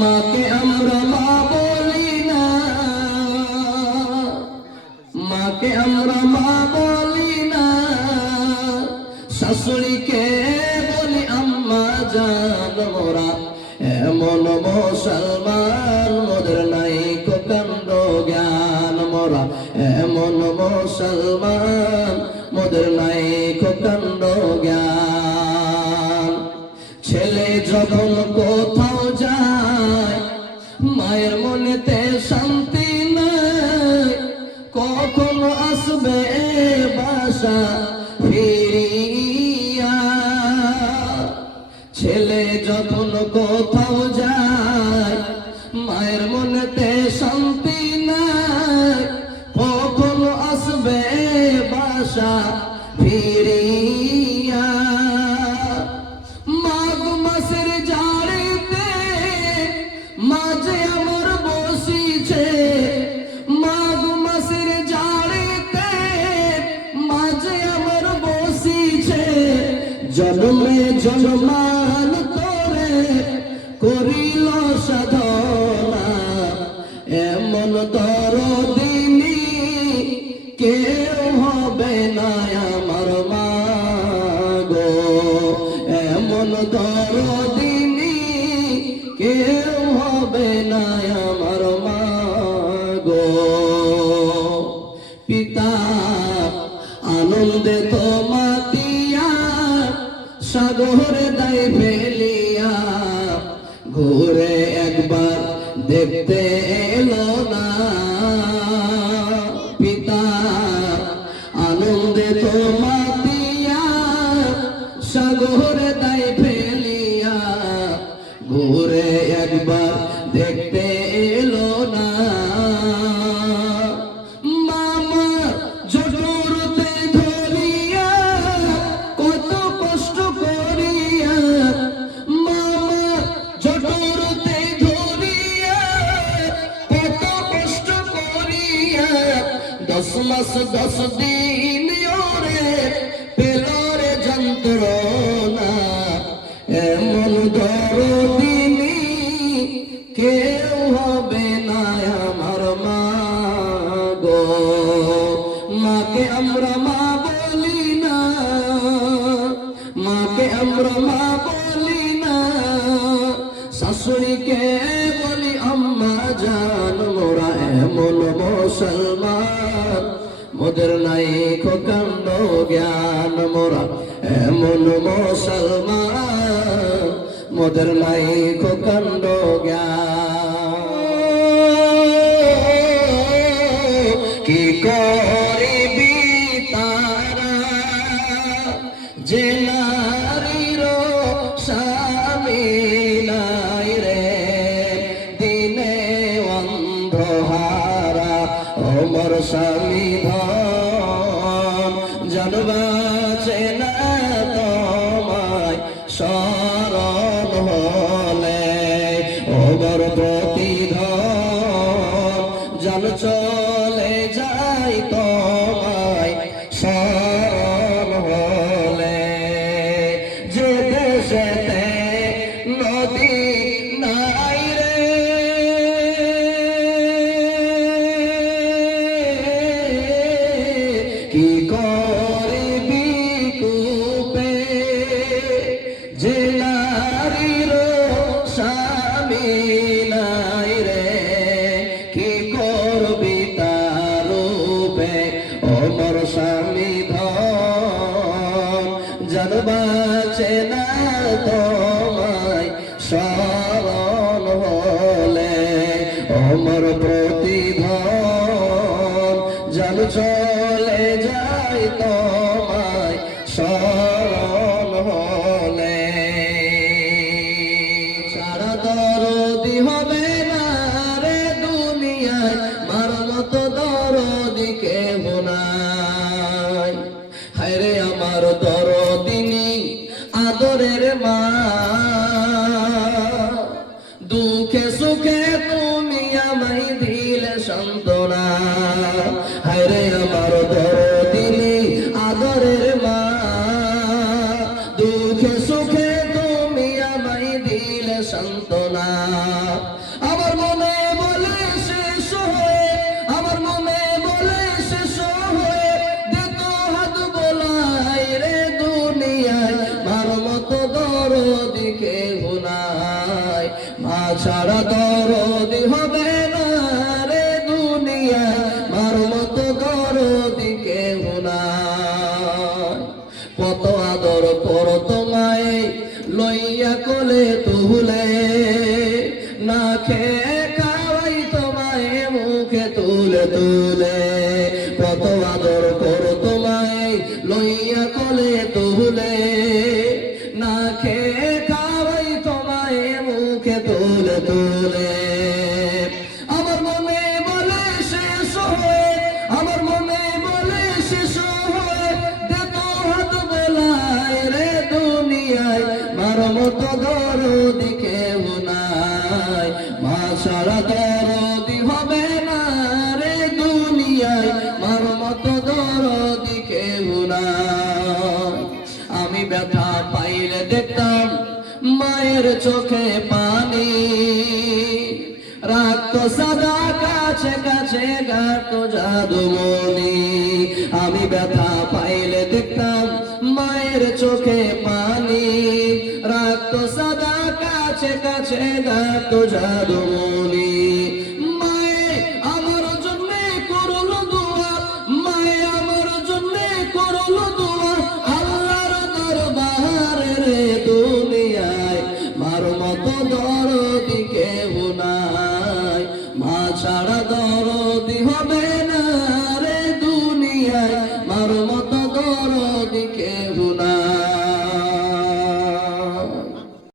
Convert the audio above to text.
মাকে আমরা মা বলি না, মাকে আমরা মা বলি না, শাশুড়িকে বলি আম্মা জান মোরা। এমন মুসলমান মোদের নাই কাণ্ড জ্ঞান মোরা, এমন মুসলমান মোদের নাই কাণ্ড জ্ঞান। ছেলে যখন কোথাও যায় মায়ের মনেতে শান্তি নাই, কখন আসবে বাসা ফিরিয়া। ছেলে যখন কোথাও যায় মায়ের মনেতে শান্তি নাই, কখন আসবে বাসা ফিরিয়া। মাঘ মাসের জাড়িতে মাঝে আমার বসিছে, মাঘ মাসের জাড়িতে মাঝে আমার বসিছে। জন্মে জন্মান করে করিল সাধনা, এমন দরদিনী কেউ হবে না আমার মা গো, এমন দরদিনী কেউ হবে না আমার মা গো। পিতা আনন্দে তো মাতিয়া সাগরে দায় ফেলিয়া, ঘুরে একবার দেখতে এলো না। পিতা আনন্দে তো মাতিয়া সাগরে দায় ফেলিয়া, ঘুরে একবার দেখতে এলো না। মামা জটুরতে ধরিয়া কত কষ্ট করিয়া, মামা জটুরতে ধরিয়া কত কষ্ট করিয়া। 10 মাস 10 দিন ওরে পেল রে যন্ত্রণা, এমন দরদিনী কেউ হবে না আমার মা গো। মাকে আমরা মা বলি না, মাকে আমরা মা বলি না, শাশুড়িকে বলি আম্মা জান মোরা। এমন মুসলমান মোদের নাই কাণ্ড জ্ঞান মোরা, এমন মুসলমান মোদের নাই কাণ্ড জ্ঞান। কি করিবি তারা যে নারীর স্বামী নাই রে, দিনে অন্ধহারা ওমর স্বামী ধন। জানবাছে না তোমায় শরণ হলে ওমর প্রতিধন, জান চলে যাই তোমায় শরণ হলে। যে দেশেতে নদী নাই রে, কি করবি কূপে, যে নারীর স্বামী নাই রে, কি করবি তার রূপে ওমর স্বামী ধন। জানবাছে না তোমায় শরণ হলে ওমর প্রতিধন, জান চলে যাই তোমায় শরণ হলে। সারা দরদি হবে না রে দুনিয়ায়, মার মতো দরদি কেহ নাই। হায় রে আমার দরদিনী আদরের মা, দুঃখে সুখে তুমি আমায় দিলে সান্ত্বনা। হায় রে আমার দরদিনী আদরের মা, দুঃখে সুখে তুমি আমায় দিলে সান্ত্বনা। মা ছাড়া দরদি হবে না রে দুনিয়া, মার মতো দরদি কেউ নাই। কত আদর করতো মায়ে লইয়া কোলে তুলে, না খেয়ে খাওয়াই তোমায় মুখে তুলে তুলে। কত আদর করতো মায়ে লইয়া কোলে তুলে, না খেয়ে খাওয়াই তোমায় মুখে তুলে তুলে। আমার মনে বলে শেষ হয়ে, আমার মনে বলে শেষ হয়ে দেত হাত বেলায় রে দুনিয়ায়, মার মতো দরদি কেউ নাই। মা ছাড়া দরদি হবে না রে দুনিয়ায়, মার মতো দরদি কেউ নাই। আমি ব্যথা পাইলে দেখতাম মায়ের চোখে পানি, রাখতো সাদা কাছে কাছে গাতো জাদুমণি। আমি ব্যথা পাইলে দেখতাম মায়ের চোখে পানি, রাখতো সাদা কাছে কাছে গাতো জাদুমণি। মায়ে আমার জন্যে করলো দোয়া, মায়ে আমার জন্যে করলো দোয়া আল্লাহর দরবারে রে দুনিয়ায়, মার মতো দরদি কেউ